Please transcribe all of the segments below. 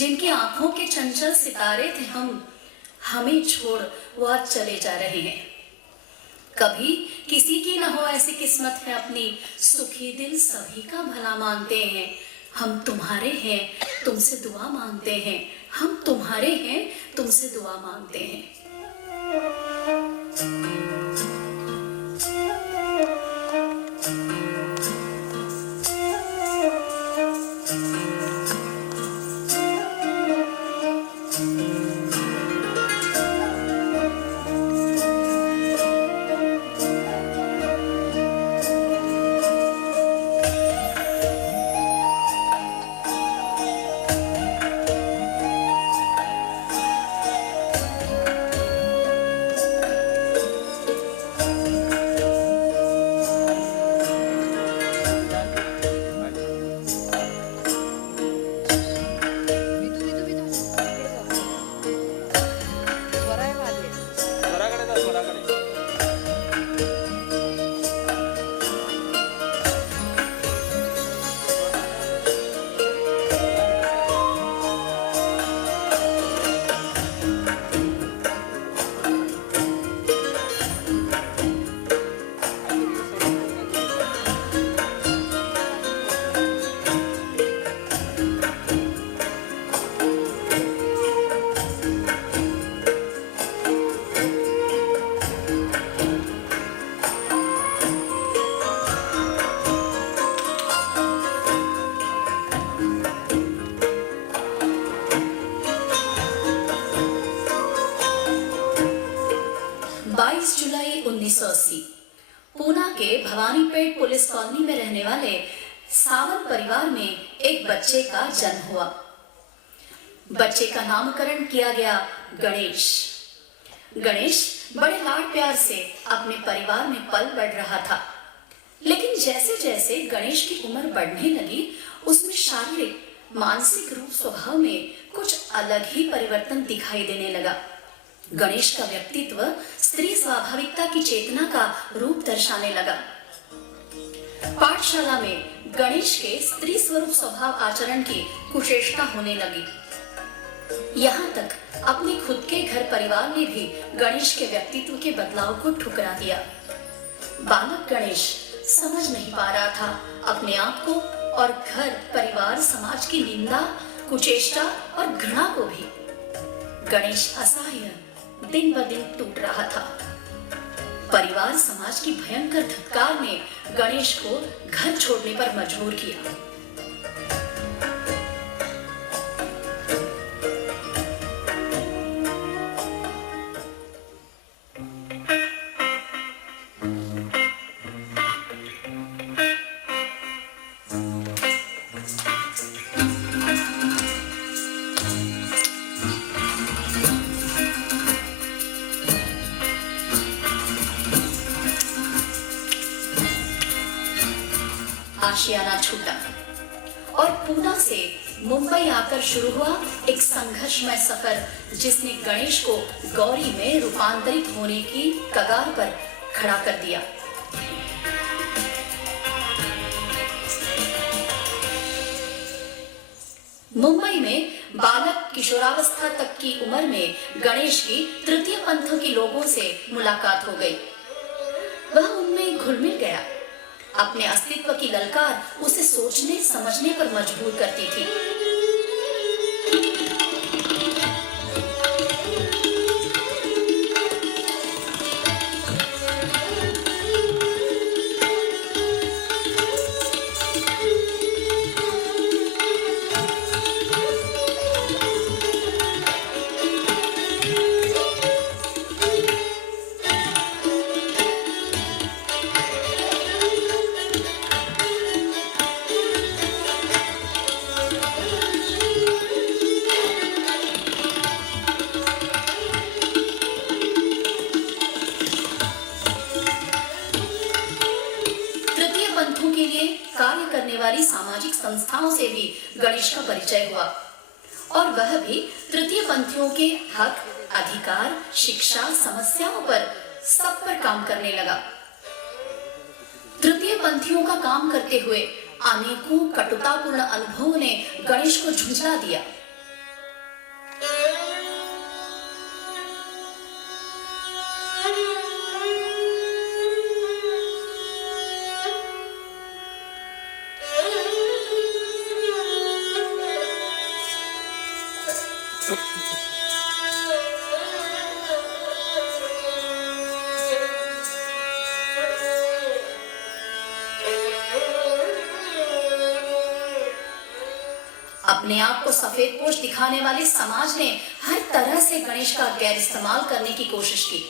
जिनकी आंखों के चंचल सितारे थे हम, हमें छोड़ वो आज चले जा रहे हैं। कभी किसी की न हो ऐसी किस्मत है अपनी, सुखी दिल सभी का भला मांगते हैं। हम तुम्हारे हैं तुमसे दुआ मांगते हैं, हम तुम्हारे हैं तुमसे दुआ मांगते हैं। 22 जुलाई 1980 पूना के भवानीपेट पुलिस कॉलोनी में रहने वाले सावंत परिवार में एक बच्चे का जन्म हुआ। बच्चे का नामकरण किया गया गणेश। गणेश बड़े लाड प्यार से अपने परिवार में पल बढ़ रहा था, लेकिन जैसे जैसे गणेश की उम्र बढ़ने लगी, उसमें शारीरिक मानसिक रूप स्वभाव में कुछ अलग ही परिवर्तन दिखाई देने लगा। गणेश का व्यक्तित्व स्त्री स्वाभाविकता की चेतना का रूप दर्शाने लगा। पाठशाला में गणेश के स्त्री स्वरूप स्वभाव आचरण की कुचेष्टा होने लगी। यहाँ तक अपने खुद के घर परिवार ने भी गणेश के व्यक्तित्व के बदलाव को ठुकरा दिया। बालक गणेश समझ नहीं पा रहा था अपने आप को और घर परिवार समाज की निंदा, कुचेष्टा और घृणा को भी। गणेश असहाय दिन ब दिन टूट रहा था। परिवार समाज की भयंकर धिक्कार ने गणेश को घर छोड़ने पर मजबूर किया। आशियाना छूटा और पूना से मुंबई आकर शुरू हुआ एक संघर्षमय सफर, जिसने गणेश को गौरी में रूपांतरित होने की कगार पर खड़ा कर दिया। मुंबई में बालक किशोरावस्था तक की उम्र में गणेश की तृतीय पंथों के लोगों से मुलाकात हो गई। वह उनमें घुल मिल गया। अपने अस्तित्व की ललकार उसे सोचने समझने पर मजबूर करती थी। के लिए कार्य करने वाली सामाजिक संस्थाओं से भी गणेश का परिचय हुआ और वह भी तृतीय पंथियों के हक, अधिकार, शिक्षा, समस्याओं पर सब पर काम करने लगा। तृतीय पंथियों का काम करते हुए अनेकों कटुतापूर्ण अनुभवों ने गणेश को झुंझला दिया। अपने आप को सफेद पोश दिखाने वाले समाज ने हर तरह से गणेश का गैर इस्तेमाल करने की कोशिश की।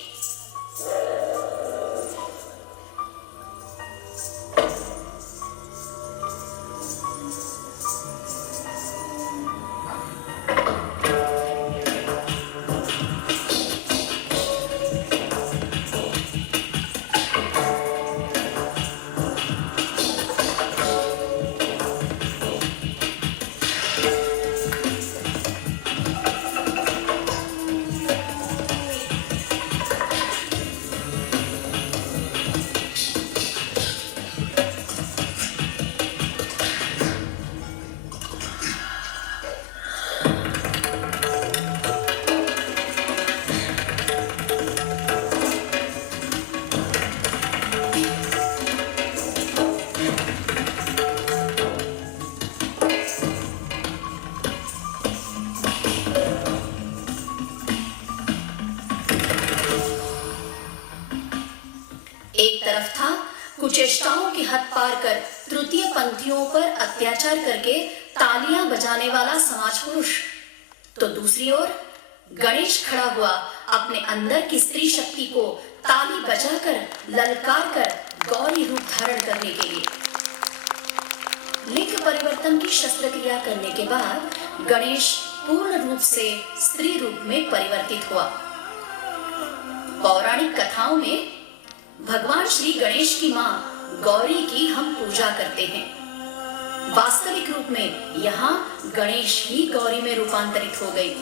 एक तरफ था कुचेष्टाओं की हद पार कर तृतीय पंथियों पर अत्याचार करके तालियां बजाने वाला समाज पुरुष, तो दूसरी ओर गणेश खड़ा हुआ अपने अंदर की स्त्री शक्ति को ताली बजाकर ललकार कर गौरी रूप धारण करने के लिए। लिंग परिवर्तन की शस्त्रक्रिया करने के बाद गणेश पूर्ण रूप से स्त्री रूप में परिवर्तित हुआ। पौराणिक कथाओं में भगवान श्री गणेश की मां गौरी की हम पूजा करते हैं। वास्तविक रूप में यहाँ गणेश ही गौरी में रूपांतरित हो गई।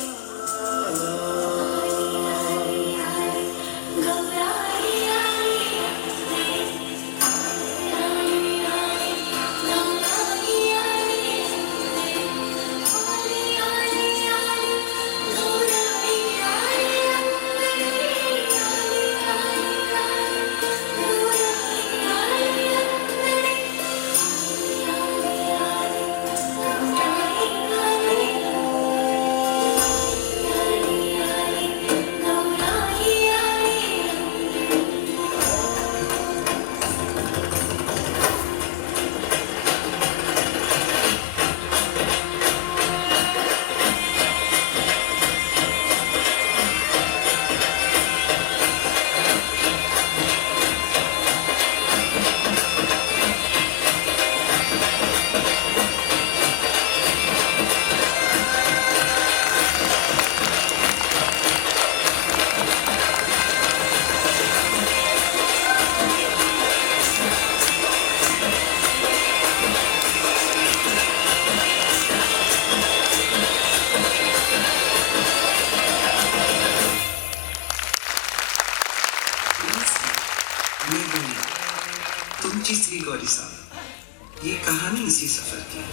तुमची श्री गौरी साहब, ये कहानी इसी सफर की है,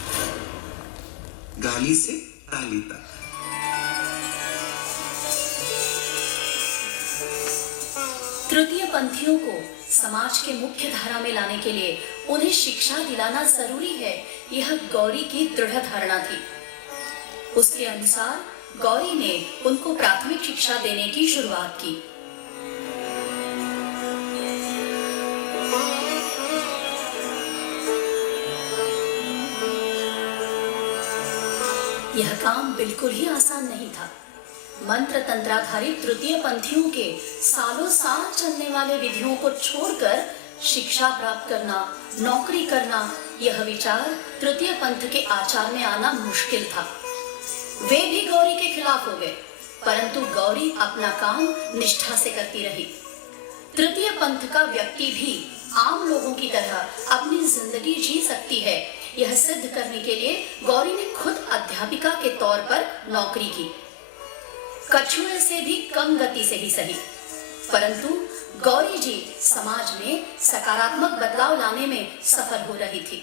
गाली से ताली तक। तृतीय पंथियों को समाज के मुख्य धारा में लाने के लिए उन्हें शिक्षा दिलाना जरूरी है, यह गौरी की दृढ़ धारणा थी। उसके अनुसार गौरी ने उनको प्राथमिक शिक्षा देने की शुरुआत की। यह काम बिल्कुल ही आसान नहीं था। मंत्र तंत्राधारित तृतीय पंथियों के सालों साल चलने वाले विधियों को छोड़कर शिक्षा प्राप्त करना, नौकरी करना, यह विचार तृतीय पंथ के आचार में आना मुश्किल था। वे भी गौरी के खिलाफ हो गए, परंतु गौरी अपना काम निष्ठा से करती रही। तृतीय पंथ का व्यक्ति भी आम लोगों की तरह अपनी जिंदगी जी सकती है, यह सिद्ध करने के लिए गौरी ने खुद अध्यापिका के तौर पर नौकरी की। कछुए से भी कम गति से ही सही, परंतु गौरी जी समाज में सकारात्मक बदलाव लाने में सफल हो रही थी।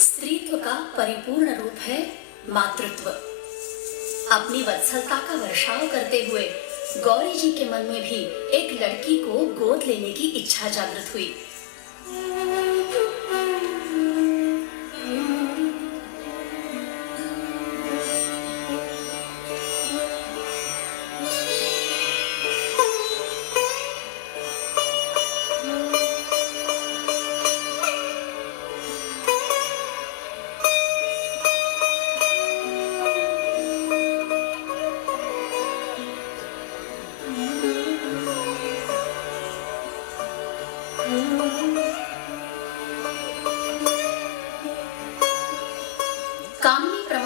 स्त्रीत्व का परिपूर्ण रूप है मातृत्व। अपनी वत्सलता का वर्षाव करते हुए गौरी जी के मन में भी एक लड़की को गोद लेने की इच्छा जागृत हुई।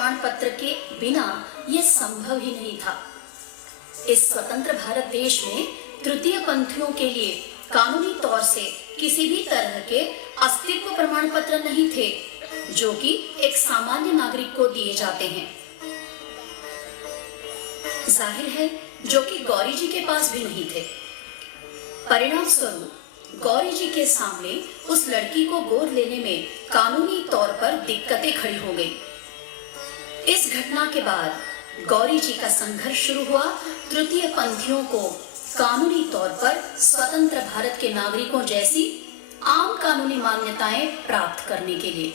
प्रमाण पत्र के बिना यह संभव ही नहीं था। इस स्वतंत्र भारत देश में तृतीय पंथियों के लिए कानूनी तौर से किसी भी तरह के अस्तित्व प्रमाण पत्र नहीं थे जो कि एक सामान्य नागरिक को दिए जाते हैं। जाहिर है जो कि गौरी जी के पास भी नहीं थे। परिणाम स्वरूप गौरी जी के सामने उस लड़की को गोद लेने में कानूनी तौर पर दिक्कतें खड़ी हो गई। इस घटना के बाद गौरी जी का संघर्ष शुरू हुआ तृतीय पंथियों को कानूनी तौर पर स्वतंत्र भारत के नागरिकों जैसी आम कानूनी मान्यताएं प्राप्त करने के लिए।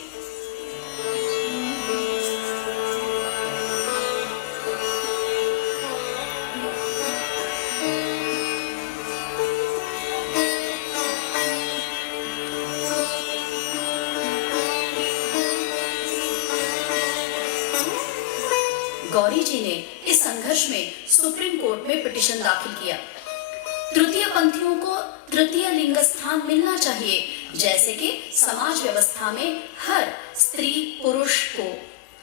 गौरी जी ने इस संघर्ष में सुप्रीम कोर्ट में पिटीशन दाखिल किया। तृतीय पंथियों को तृतीय लिंग स्थान मिलना चाहिए, जैसे कि समाज व्यवस्था में हर स्त्री पुरुष को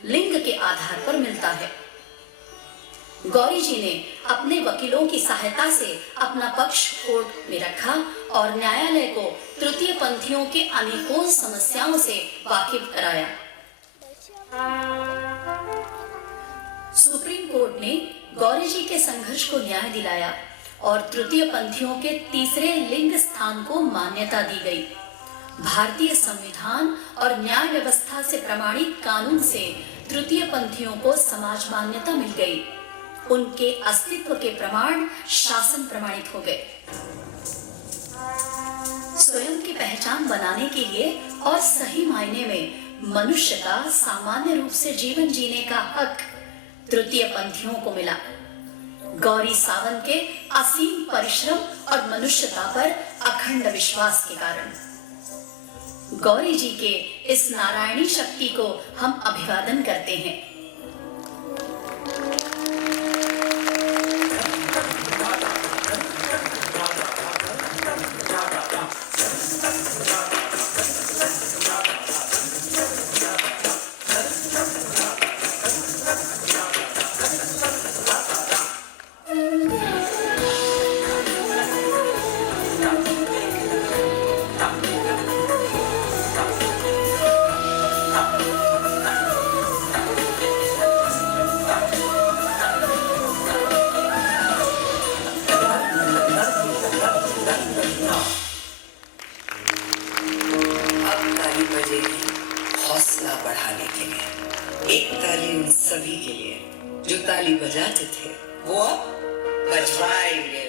लिंग के आधार पर मिलता है। गौरी जी ने अपने वकीलों की सहायता से अपना पक्ष कोर्ट में रखा और न्यायालय को तृतीय पंथियों के अनेकों समस्याओं से वाकिफ कराया। सुप्रीम कोर्ट ने गौरी जी के संघर्ष को न्याय दिलाया और तृतीय पंथियों के तीसरे लिंग स्थान को मान्यता दी गई। भारतीय संविधान और न्याय व्यवस्था से प्रमाणित कानून से तृतीय पंथियों को समाज मान्यता मिल गई। उनके अस्तित्व के प्रमाण शासन प्रमाणित हो गए। स्वयं की पहचान बनाने के लिए और सही मायने में मनुष्य का सामान्य रूप से जीवन जीने का हक तृतीय पंथियों को मिला। गौरी सावंत के असीम परिश्रम और मनुष्यता पर अखंड विश्वास के कारण गौरी जी के इस नारायणी शक्ति को हम अभिवादन करते हैं। हौसला बढ़ाने के लिए एक ताली उन सभी के लिए जो ताली बजाते थे वो अब बजवाएंगे।